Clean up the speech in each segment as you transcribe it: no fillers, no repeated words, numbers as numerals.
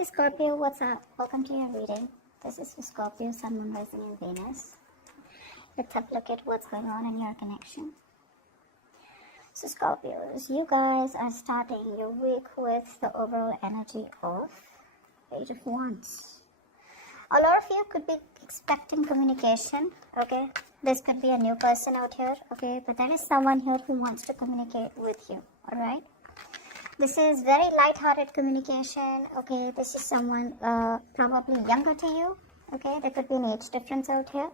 Hey Scorpio, what's up? Welcome to your reading. This is for Scorpio, Sun, Moon, Rising, and Venus. Let's have a look at what's going on in your connection. So Scorpios, you guys are starting your week with the overall energy of Page of Wands. A lot of you could be expecting communication, okay? This could be a new person out here, okay? But there is someone here who wants to communicate with you, alright? This is very light-hearted communication, okay? This is someone probably younger to you, okay? There could be an age difference out here.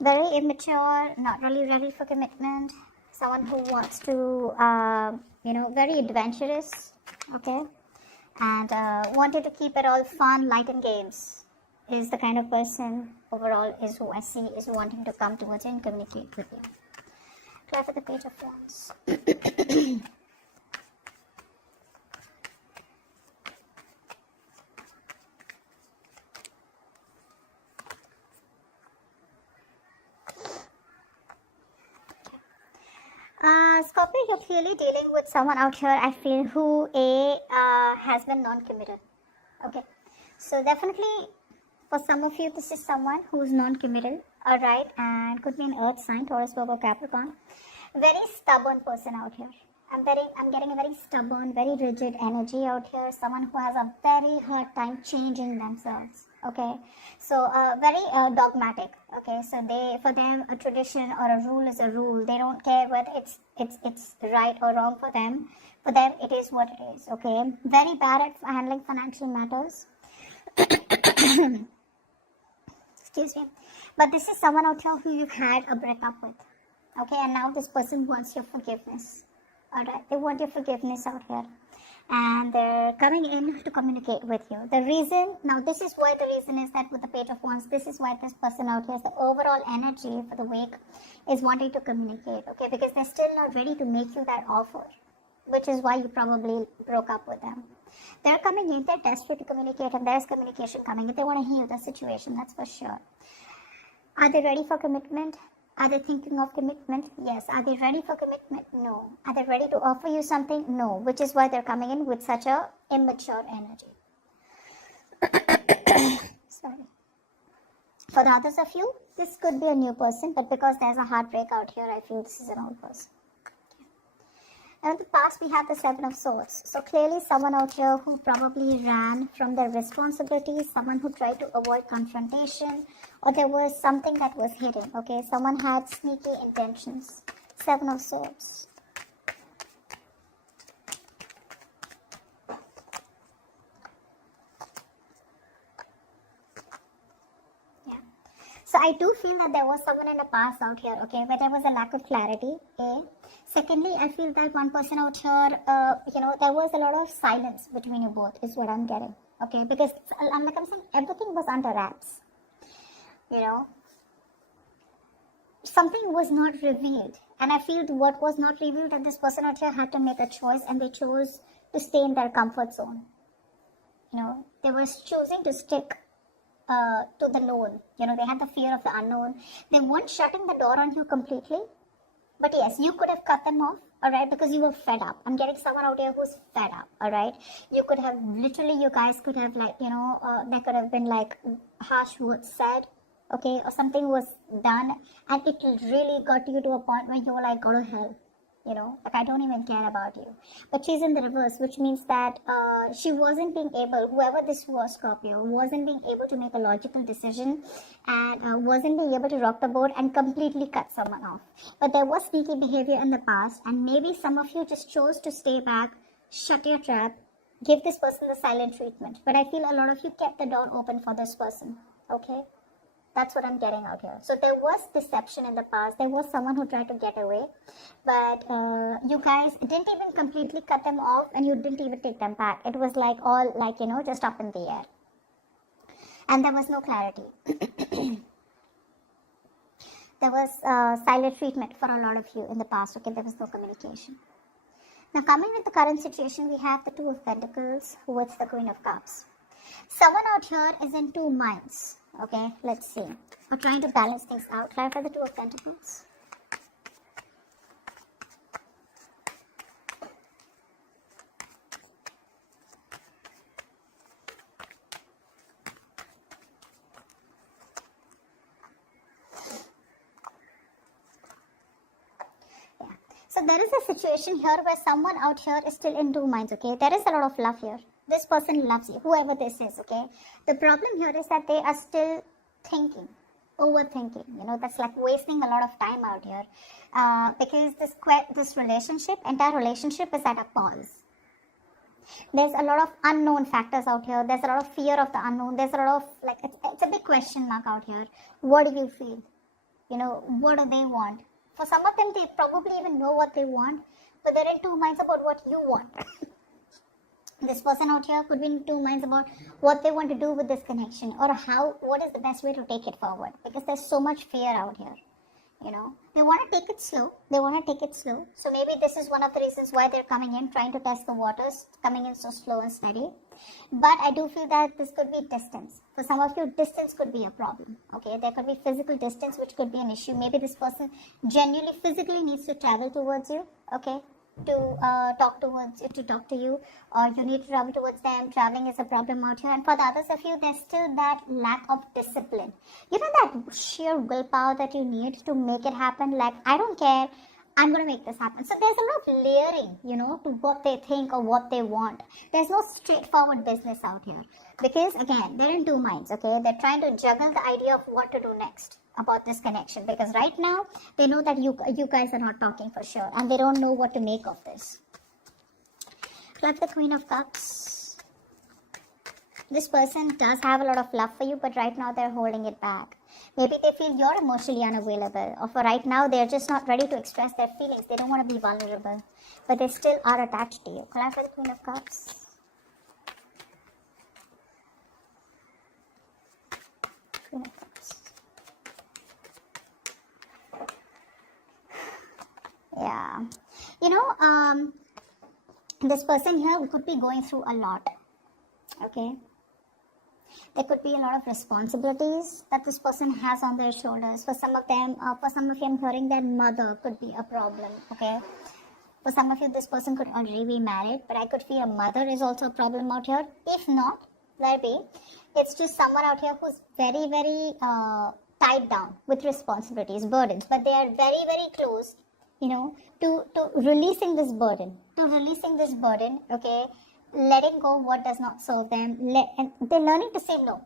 Very immature, not really ready for commitment. Someone who wants to, very adventurous, okay? And wanted to keep it all fun, light and games is the kind of person overall is who I see is wanting to come towards you and communicate with you. Try for the Page of Wands. Scorpio, you're clearly dealing with someone out here, I feel, who has been non-committed. Okay, so definitely for some of you, this is someone who's non-committed, alright, and could be an earth sign, Taurus, Virgo, Capricorn. Very stubborn person out here. I'm getting a very stubborn, very rigid energy out here. Someone who has a very hard time changing themselves. Okay, so very dogmatic. Okay, so for them a tradition or a rule is a rule. They don't care whether it's right or wrong for them. For them, it is what it is. Okay, very bad at handling financial matters. Excuse me, but this is someone out here who you've had a breakup with. Okay, and now this person wants your forgiveness. Alright, they want your forgiveness out here. And they're coming in to communicate with you. The reason, now this is why the reason is that with the Page of Wands, this is why this person out here, the overall energy for the week is wanting to communicate. Okay, because they're still not ready to make you that offer, which is why you probably broke up with them. They're coming in, they're desperate to communicate, and there's communication coming in. They want to heal the situation, that's for sure. Are they ready for commitment? Are they thinking of commitment? Yes. Are they ready for commitment? No. Are they ready to offer you something? No. Which is why they're coming in with such a immature energy. Sorry. For the others of you, this could be a new person, but because there's a heartbreak out here, I feel this is an old person. Now in the past, we have the Seven of Swords. So clearly someone out here who probably ran from their responsibilities, someone who tried to avoid confrontation, or there was something that was hidden, okay? Someone had sneaky intentions. Seven of Swords. Yeah. So I do feel that there was someone in the past out here, okay, where there was a lack of clarity, okay? Secondly, I feel that one person out here, there was a lot of silence between you both, is what I'm getting, okay? Because, like I'm saying, everything was under wraps, something was not revealed. And I feel what was not revealed, that this person out here had to make a choice, and they chose to stay in their comfort zone. They were choosing to stick to the known. They had the fear of the unknown. They weren't shutting the door on you completely. But yes, you could have cut them off, alright, because you were fed up. I'm getting someone out here who's fed up, alright. You could have, literally, you guys could have, there could have been, harsh words said, okay, or something was done, and it really got you to a point where you were like, go to hell, I don't even care about you. But she's in the reverse, which means that she wasn't being able, whoever this was, Scorpio, wasn't being able to make a logical decision, and wasn't being able to rock the boat and completely cut someone off. But there was sneaky behavior in the past, and maybe some of you just chose to stay back, shut your trap, give this person the silent treatment. But I feel a lot of you kept the door open for this person, okay? That's what I'm getting out here. So there was deception in the past. There was someone who tried to get away. But you guys didn't even completely cut them off, and you didn't even take them back. It was just up in the air. And there was no clarity. There was silent treatment for a lot of you in the past. Okay, there was no communication. Now coming with the current situation, we have the Two of Pentacles with the Queen of Cups. Someone out here is in two minds. Okay, let's see. We're trying to balance things out. Try for the Two of Pentacles. there is a situation here where someone out here is still in two minds, okay? There is a lot of love here. This person loves you, whoever this is, okay? The problem here is that they are still thinking, overthinking. That's like wasting a lot of time out here, because this entire relationship is at a pause. There's a lot of unknown factors out here. There's a lot of fear of the unknown. There's a lot of, like, it's a big question mark out here. What do you feel? What do they want? For some of them, they probably even know what they want, but they're in two minds about what you want. This person out here could be in two minds about what they want to do with this connection, or what is the best way to take it forward, because there's so much fear out here. They want to take it slow. So maybe this is one of the reasons why they're coming in, trying to test the waters, coming in so slow and steady. But I do feel that this could be distance. For some of you, distance could be a problem. Okay, there could be physical distance, which could be an issue. Maybe this person genuinely physically needs to travel towards you. Okay, to talk to you, or you need to travel towards them. Traveling is a problem out here. And for the others of you, there's still that lack of discipline. That sheer willpower that you need to make it happen. Like, I don't care, I'm going to make this happen. So there's a lot of layering, to what they think or what they want. There's no straightforward business out here. Because, again, they're in two minds, okay? They're trying to juggle the idea of what to do next about this connection. Because right now, they know that you guys are not talking for sure. And they don't know what to make of this. Like the Queen of Cups. This person does have a lot of love for you, but right now they're holding it back. Maybe they feel you're emotionally unavailable, or for right now they're just not ready to express their feelings. They don't want to be vulnerable, but they still are attached to you. Clarify the Queen of Cups. Queen of Cups. Yeah. This person here could be going through a lot. Okay. There could be a lot of responsibilities that this person has on their shoulders. For some of them, I'm hearing their mother could be a problem, okay? For some of you, this person could already be married, but I could feel a mother is also a problem out here. If not, let be. It's just someone out here who's very, very tied down with responsibilities, burdens, but they are very, very close, to releasing this burden. Okay? Letting go what does not serve them, and they're learning to say no.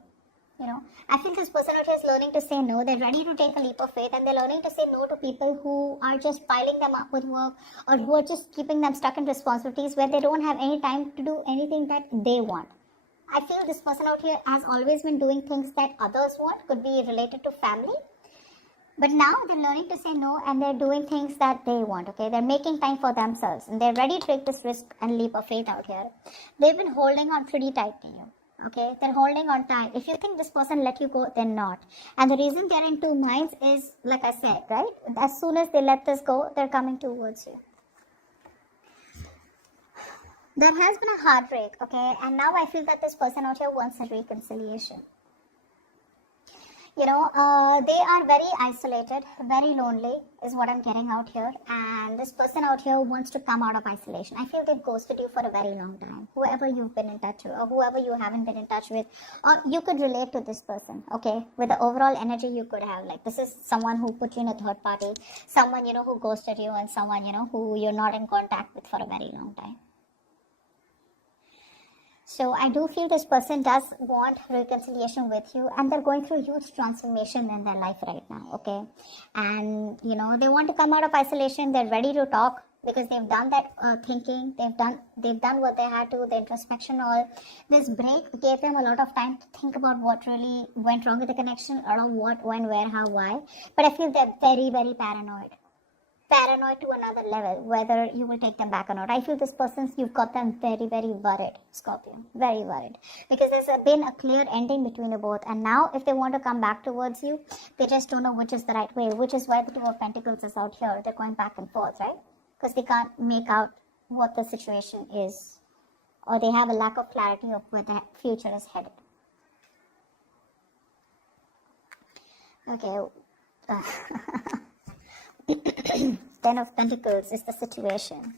I feel this person out here is learning to say no. They're ready to take a leap of faith, and they're learning to say no to people who are just piling them up with work, or who are just keeping them stuck in responsibilities where they don't have any time to do anything that they want. I feel this person out here has always been doing things that others want, could be related to family. But now they're learning to say no, and they're doing things that they want, okay? They're making time for themselves, and they're ready to take this risk and leap of faith out here. They've been holding on pretty tight to you, okay? They're holding on tight. If you think this person let you go, they're not. And the reason they're in two minds is, like I said, right? As soon as they let this go, they're coming towards you. There has been a heartbreak, okay? And now I feel that this person out here wants a reconciliation. They are very isolated, very lonely is what I'm getting out here. And this person out here wants to come out of isolation. I feel they've ghosted you for a very long time. Whoever you've been in touch with, or whoever you haven't been in touch with, or you could relate to this person, okay? With the overall energy you could have. Like, this is someone who put you in a third party, someone, who ghosted you, and someone, who you're not in contact with for a very long time. So I do feel this person does want reconciliation with you, and they're going through a huge transformation in their life right now, okay? And, they want to come out of isolation. They're ready to talk because they've done that thinking. They've done what they had to, the introspection, all. This break gave them a lot of time to think about what really went wrong with the connection, or what, when, where, how, why. But I feel they're very, very paranoid to another level, whether you will take them back or not. I feel this person, you've got them very, very worried, Scorpio, very worried, because there's been a clear ending between you both, and now if they want to come back towards you, they just don't know which is the right way, which is why the Two of Pentacles is out here. They're going back and forth, right? Because they can't make out what the situation is, or they have a lack of clarity of where the future is headed. Okay. Ten of Pentacles is the situation.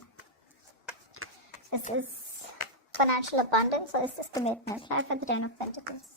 Is this financial abundance, or is this commitment? Try for the Ten of Pentacles.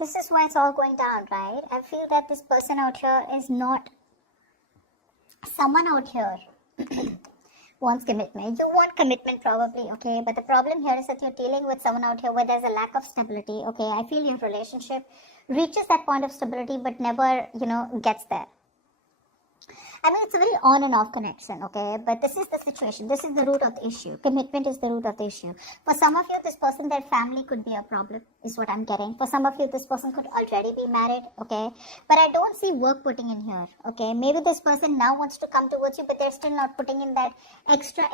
This is why it's all going down, right? I feel that this person out here is not someone out here wants commitment. You want commitment probably, okay? But the problem here is that you're dealing with someone out here where there's a lack of stability, okay? I feel your relationship reaches that point of stability but never, gets there. I mean, it's a very on and off connection, okay? But this is the situation. This is the root of the issue. Commitment is the root of the issue. For some of you, this person, their family could be a problem, is what I'm getting. For some of you, this person could already be married, okay? But I don't see work putting in here, okay? Maybe this person now wants to come towards you, but they're still not putting in that extra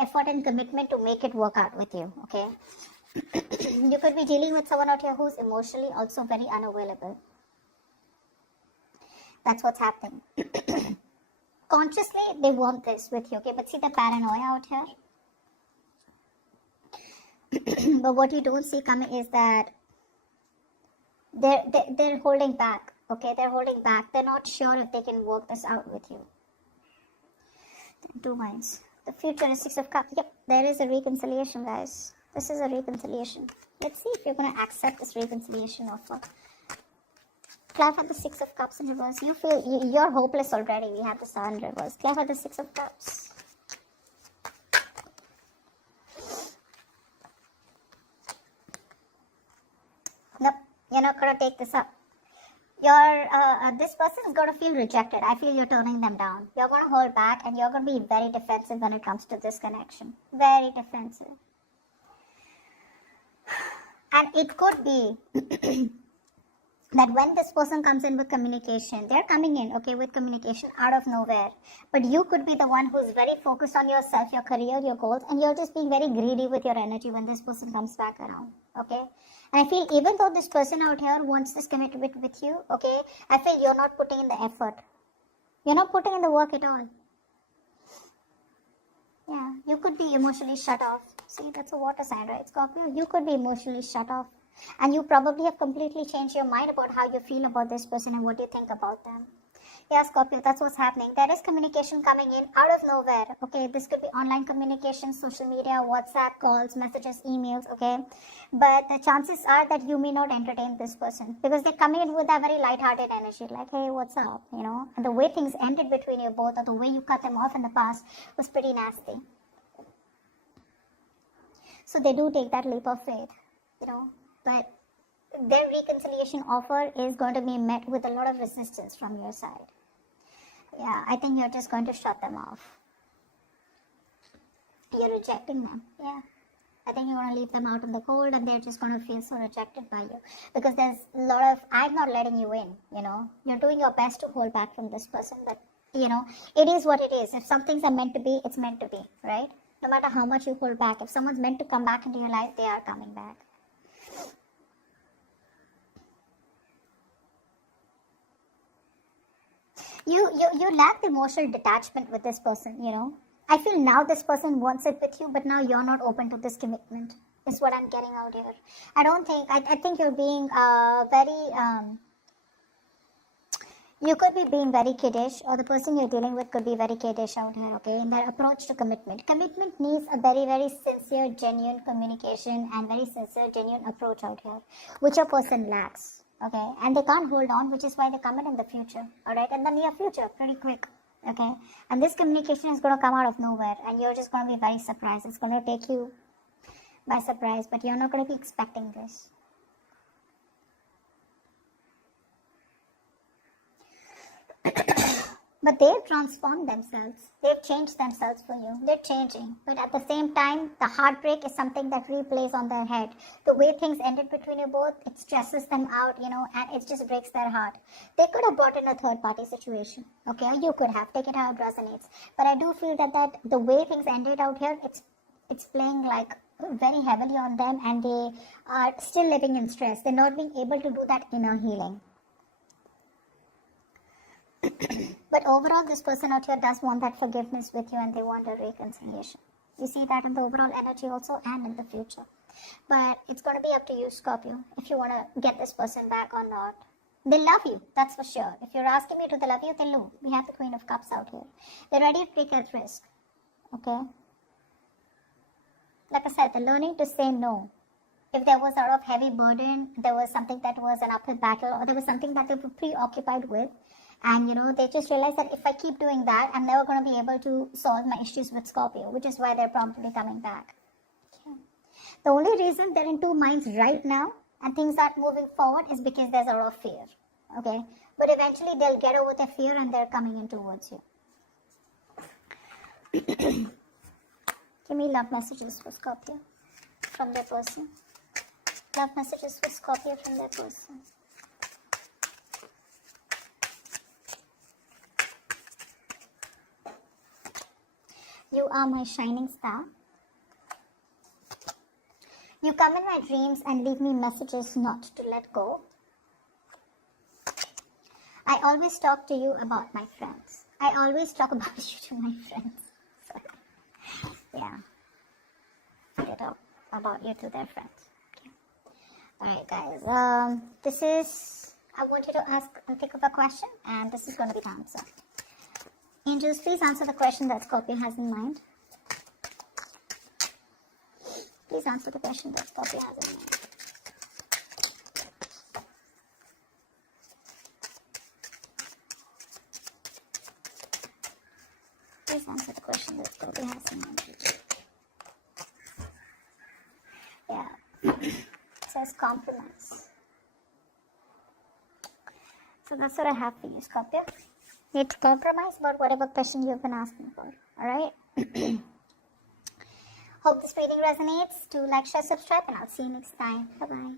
effort and commitment to make it work out with you, okay? You could be dealing with someone out here who's emotionally also very unavailable. That's what's happening. Consciously, they want this with you, okay? But see the paranoia out here? But what you don't see coming is that they're holding back, okay? They're holding back. They're not sure if they can work this out with you. 2 minds. The future is 6 of Cups. Yep, there is a reconciliation, guys. This is a reconciliation. Let's see if you're going to accept this reconciliation offer. Clarify the 6 of Cups in reverse. You feel you're hopeless already. We have the Sun in reverse. Clarify the 6 of Cups. Nope, you're not going to take this up. This person is going to feel rejected. I feel you're turning them down. You're going to hold back and you're going to be very defensive when it comes to this connection. Very defensive. And it could be that when this person comes in with communication, they're coming in, okay, with communication out of nowhere. But you could be the one who's very focused on yourself, your career, your goals, and you're just being very greedy with your energy when this person comes back around, okay? And I feel even though this person out here wants this commitment with you, okay, I feel you're not putting in the effort. You're not putting in the work at all. Yeah, you could be emotionally shut off. See, that's a water sign, right, Scorpio? You could be emotionally shut off. And you probably have completely changed your mind about how you feel about this person and what you think about them. Yeah, Scorpio, that's what's happening. There is communication coming in out of nowhere. Okay, this could be online communication, social media, WhatsApp, calls, messages, emails, okay? But the chances are that you may not entertain this person because they're coming in with a very lighthearted energy, like, hey, what's up, And the way things ended between you both or the way you cut them off in the past was pretty nasty. So they do take that leap of faith, But their reconciliation offer is going to be met with a lot of resistance from your side. Yeah, I think you're just going to shut them off. You're rejecting them. Yeah. I think you're going to leave them out in the cold and they're just going to feel so rejected by you. Because there's a lot of, I'm not letting you in, You're doing your best to hold back from this person. But, it is what it is. If some things are meant to be, it's meant to be, right? No matter how much you hold back. If someone's meant to come back into your life, they are coming back. You lack the emotional detachment with this person, I feel now this person wants it with you, but now you're not open to this commitment, is what I'm getting out here. I think you're being you could be being very kiddish, or the person you're dealing with could be very kiddish out here, okay, in their approach to commitment. Commitment needs a very, very sincere, genuine communication and very sincere, genuine approach out here, which a person lacks. Okay, and they can't hold on, which is why they come in the future, alright, in the near future, pretty quick, okay, and this communication is going to come out of nowhere, and you're just going to be very surprised. It's going to take you by surprise, but you're not going to be expecting this. But they've transformed themselves. They've changed themselves for you. They're changing. But at the same time, the heartbreak is something that replays on their head. The way things ended between you both, it stresses them out, and it just breaks their heart. They could have brought in a third-party situation. Okay, you could have. Take it how it resonates. But I do feel that the way things ended out here, it's playing like very heavily on them, and they are still living in stress. They're not being able to do that inner healing. But overall, this person out here does want that forgiveness with you, and they want a reconciliation. You see that in the overall energy also and in the future. But it's going to be up to you, Scorpio, if you want to get this person back or not. They love you, that's for sure. If you're asking me, do they love you? They do. We have the Queen of Cups out here. They're ready to take that risk. Okay? Like I said, the learning to say no if there was a lot of heavy burden, there was something that was an uphill battle, or there was something that they were preoccupied with, and they just realized that if I keep doing that, I'm never going to be able to solve my issues with Scorpio, which is why they're promptly coming back. Okay. The only reason they're in two minds right now and things aren't moving forward is because there's a lot of fear. Okay, but eventually they'll get over their fear and they're coming in towards you. Give me love messages for Scorpio from their person. Love messages for Scorpio from their person. You are my shining star. You come in my dreams and leave me messages not to let go. I always talk to you about my friends. I always talk about you to my friends. So, yeah. They talk about you to their friends. Okay. Alright guys, I want you to think of a question, and this is going to be the answer. Angels, please answer the question that Scorpio has in mind. Please answer the question that Scorpio has in mind. Please answer the question that Scorpio has in mind. Yeah. It says compromise. So that's what I have for you, Scorpio. You need to compromise about whatever question you've been asking for. Alright? Hope this reading resonates. Do like, share, subscribe, and I'll see you next time. Bye-bye.